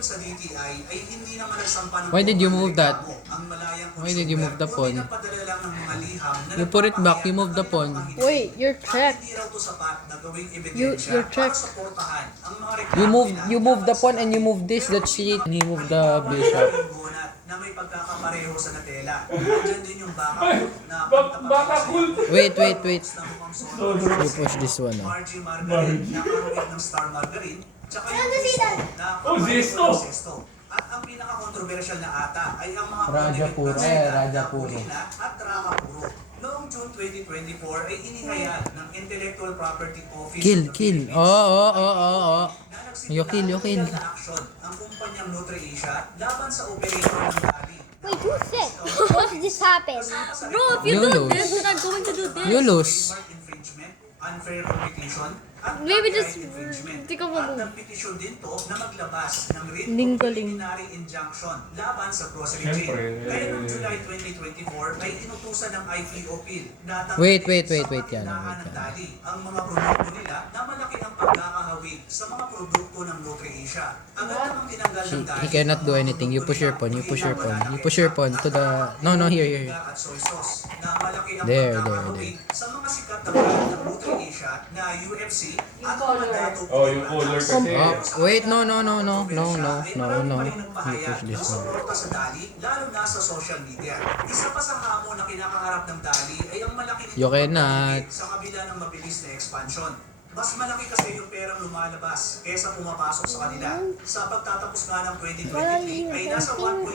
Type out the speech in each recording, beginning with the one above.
ayon sa DTI ay hindi naman nagsampa ng Why did you move that? ang malayang Why did you move the kundi phone? nagpadala lang ng mga liham na You put it back, you move the phone. Wait, you're at trapped. hindi raw to sapat na gawing You're ebidensya para trapped. suportahan ang mga You move the phone and you move this, that shit. And he moved the bishop. na may pagkakapareho sa natela. Nandiyan din yung baka na Baka cool. Wait. na mukhang solo. You push this one. Margie Margarine na karuwit ng Star Margarine, tsaka yung Zesto na Oh, Zesto! ng Zesto. At ang pinaka-controversial na ata ay ang mga Raja condiment Puro, na Zeta, Raja Puro. Purina at Raha Puro. Noong June 2024 ay inihayag ng Intellectual Property Office Kill. of the Philippines Oh. na You kill. nagsimula ng legal na aksyon ang kumpanyang NutriAsia laban sa operator ng Dali. Wait, who's sick? What did this happen? Bro, if you You do lose. this, then I'm going to do this. You lose. Trademark infringement, unfair competition, at Maybe copyright just infringement. think of a At move. nagpetisyon din to na maglabas ng writ of Linggaling. preliminary injunction laban sa grocery Siyempre, chain. Kaya noong July 2024 ay inutusan ng IPOPIL na Wait, tanggalin sa yan. pagtindahan ng Dali ang mga produkto nila na malaki ang pagkakahawig sa mga produkto ng NutriAsia. Agad namang tinanggal ng Dali He cannot do ang mga anything. You push your pawn. You produkto push your nila pawn. mula You ng push your pawn to the... No, here. at soy sauce na malaki ang There. pagkakahawig sa mga sikat na brand ng NutriAsia na UFC at mga dato Oh, yung color kasi. Wait, no. You push this one. suporta sa Dali, lalo na sa social media. Isa pa sa hamon na kinakaharap ng Dali ay ang malaki nitong You cannot. pagkakilig sa kabila ng mabilis na expansion. Mas malaki kasi yung perang lumalabas kaysa pumapasok sa kanila. Sa pagtatapos nga ng 2023 ay nasa 1.29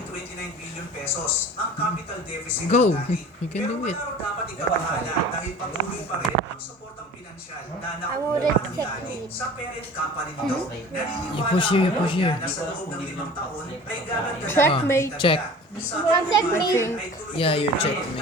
billion pesos ang capital deficit Go. ng Dali. You can do it. Pero wala raw dapat ikabahala dahil patuloy pa rin ang suportang pinansyal na I nakukuha will ng accept Dali it. sa parent company nito. Naniniwala You push here, you ang push here. na sa loob ng 5 taon ay gaganda Checkmate. Check. Sa Checkmate. ay tuloy-tuloy Yeah, you're na checkmate.